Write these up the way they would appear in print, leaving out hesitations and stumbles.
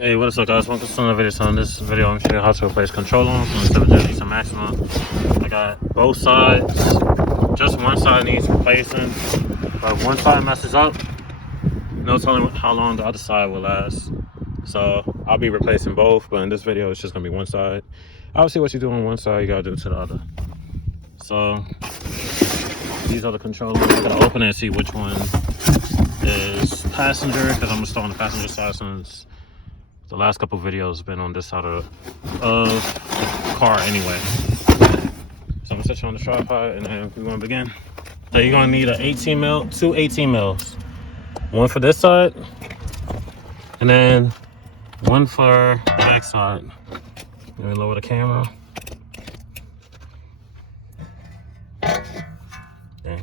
Hey, what is up, guys? Welcome to another video. So in this video, I'm showing you how to replace control arms from the 7G to Maxima. I got both sides. Just one side needs replacing. But if one side messes up, no telling how long the other side will last. So I'll be replacing both, but in this video, it's just gonna be one side. Obviously, what you do on one side, you gotta do it to the other. So these are the control arms. I gotta open it and see which one is passenger, because I'm gonna start on the passenger side since the last couple videos have been on this side of the car anyway. So I'm gonna set you on the tripod and then we're gonna begin. So you're gonna need an 18 mil, two 18 mils. One for this side and then one for the back side. Let me lower the camera. Okay.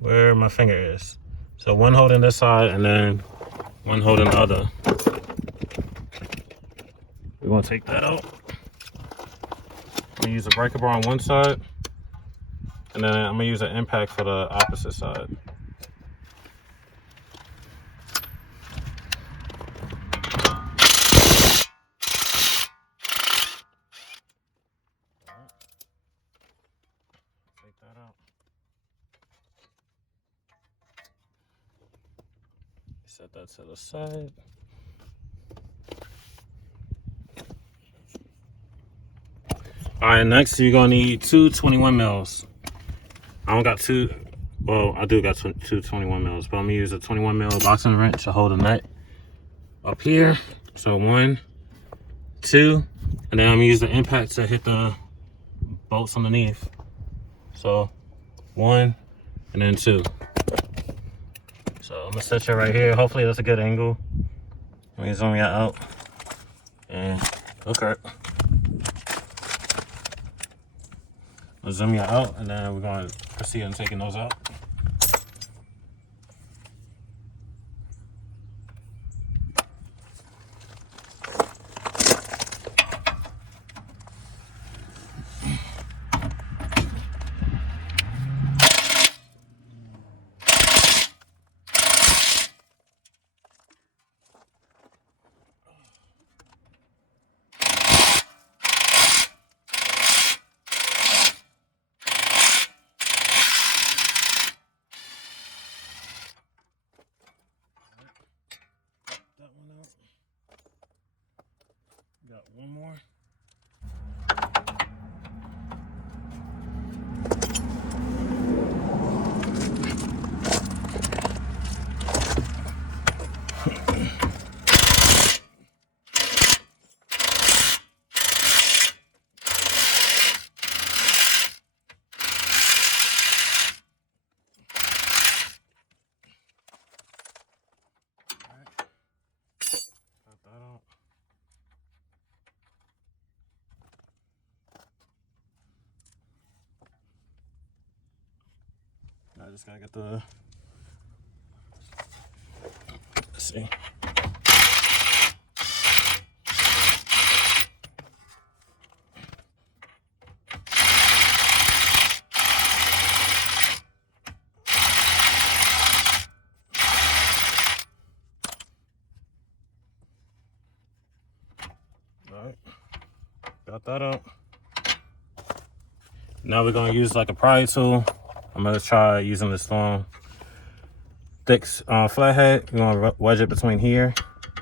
Where my finger is. So one holding this side and then one holding the other. We're gonna take that out. I'm gonna use a breaker bar on one side, and then I'm gonna use an impact for the opposite side. Take that out. Set that to the side. All right, next you're gonna need two 21 mils. I don't got two, well, I do got two 21 mils, but I'm gonna use a 21 mil boxing wrench to hold the nut up here. So 1, 2, and then I'm gonna use the impact to hit the bolts underneath. So 1 and then 2. So I'm gonna set you right here. Hopefully that's a good angle. Let me zoom you out. And okay. I'll zoom you out, and then we're gonna proceed on taking those out. That one out. Got one more. I just gotta get the, let's see. All right, got that out. Now we're gonna use like a pry tool. I'm gonna try using this long, thick flathead. We're gonna wedge it between here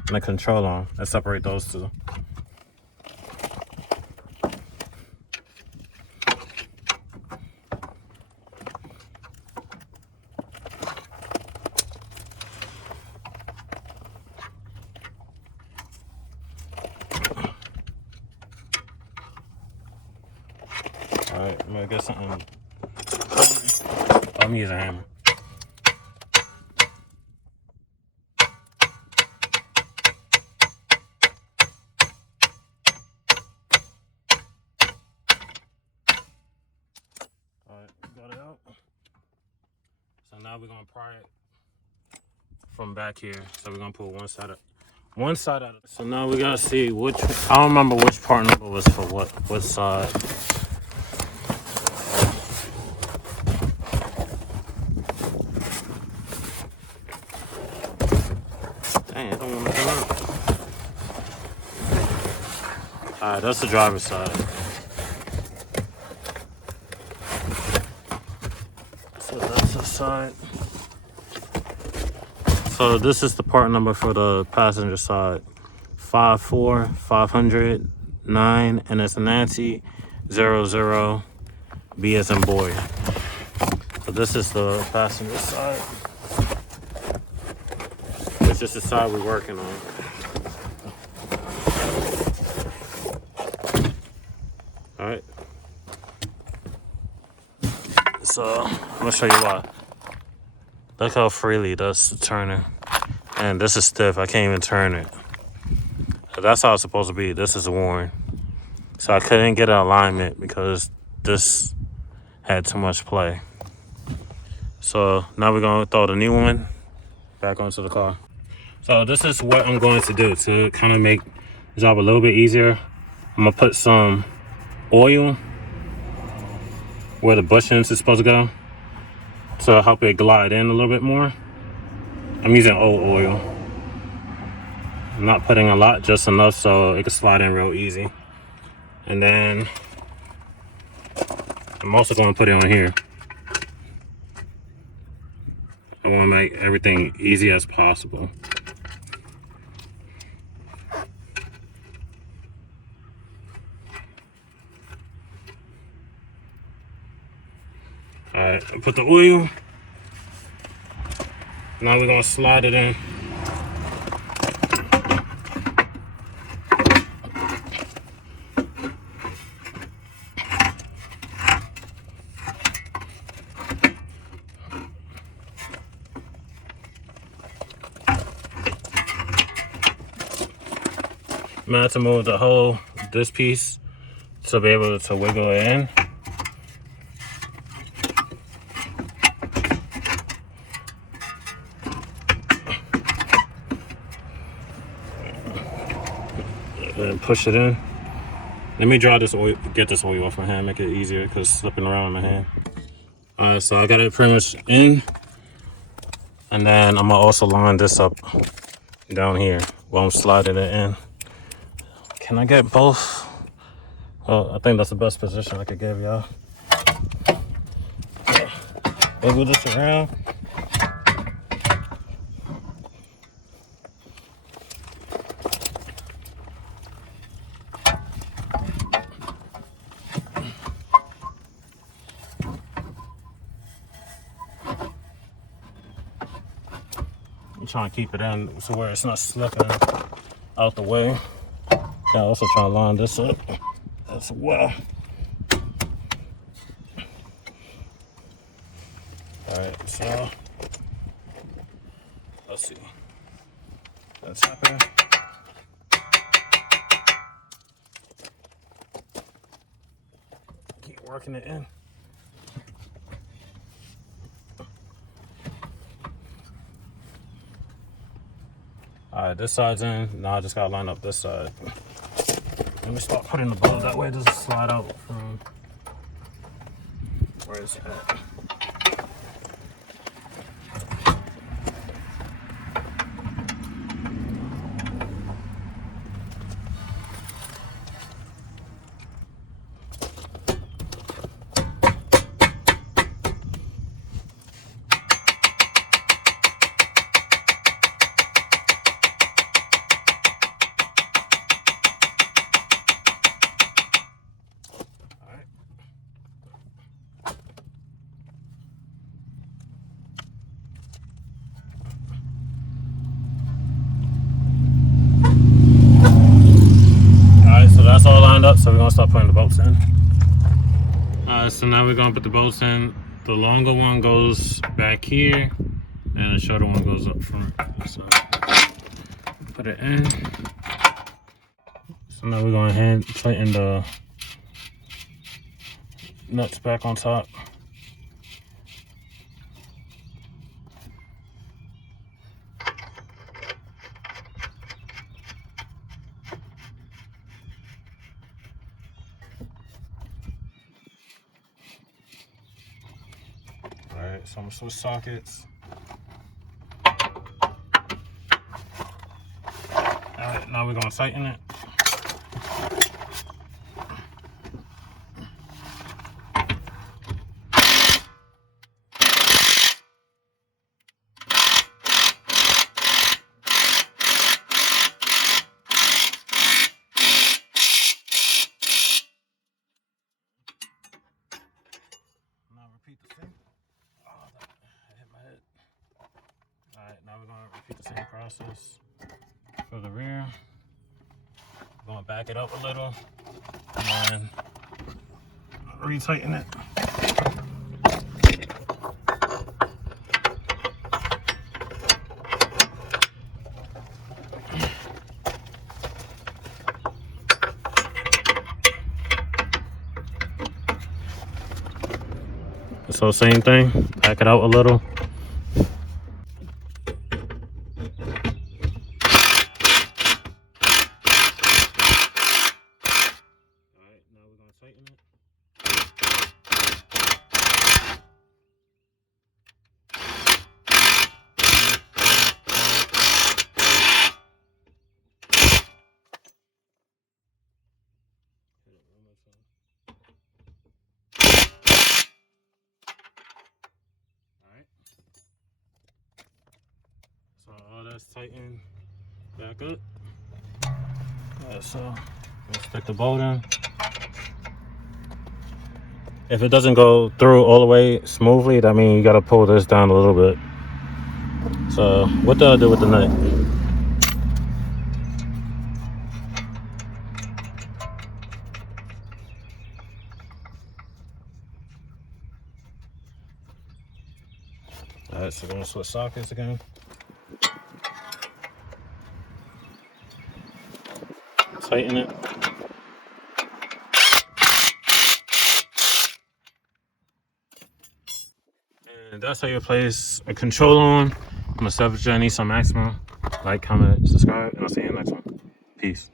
and the control arm and separate those two. All right, I'm gonna get something. I'm using a hammer. All right, got it out. So now we're gonna pry it from back here. So we're gonna put one side of it. So now we gotta see which, I don't remember which part number was for what side. Damn. I don't want to do that. Alright, that's the driver's side. So that's the side. So this is the part number for the passenger side. 54509, and it's Nancy 00 B as in boy. So this is the passenger side. This is the side we're working on. Alright. So I'm gonna show you why. Look how freely that's turning. And this is stiff. I can't even turn it. That's how it's supposed to be. This is worn. So I couldn't get an alignment because this had too much play. So now we're gonna throw the new one back onto the car. So this is what I'm going to do to kind of make the job a little bit easier. I'm gonna put some oil where the bushings is supposed to go to help it glide in a little bit more. I'm using old oil. I'm not putting a lot, just enough so it can slide in real easy. And then I'm also going to put it on here. I want to make everything easy as possible. Alright, I put the oil. Now we're going to slide it in. I'm going to have to move the whole, this piece, to be able to wiggle it in. And push it in. Let me draw this oil, get this oil off my hand, make it easier because it's slipping around in my hand. Alright, so I got it pretty much in. And then I'm gonna also line this up down here while I'm sliding it in. Can I get both? I think that's the best position I could give y'all. Wiggle this around. I'm trying to keep it in so where it's not slipping out the way. Yeah, also trying to line this up as well. Alright, so let's see. That's happening. Keep working it in. Alright, this side's in. Now I just gotta line up this side. Let me start putting the bolt that way. It doesn't slide out from where it's at. That's all lined up, so we're gonna start putting the bolts in. Alright, so now we're gonna put the bolts in. The longer one goes back here, and the shorter one goes up front. So put it in. So now we're gonna hand tighten the nuts back on top. Alright, so I'm gonna switch sockets. Alright, now we're gonna tighten it. Now repeat the same. Oh, I hit my head. Alright, now we're gonna repeat the same process for the rear. We're gonna back it up a little and then retighten it. So same thing, back it out a little. Alright, now we're gonna tighten it. Alright. So all that's tightened back up. So we'll stick the bolt in. If it doesn't go through all the way smoothly, that means you gotta pull this down a little bit. So what do I do with the nut? Alright, so we're gonna switch sockets again. Tighten it. And that's how you place a control on a 7th gen Nissan Maxima. Like, comment, subscribe, and I'll see you in the next one. Peace.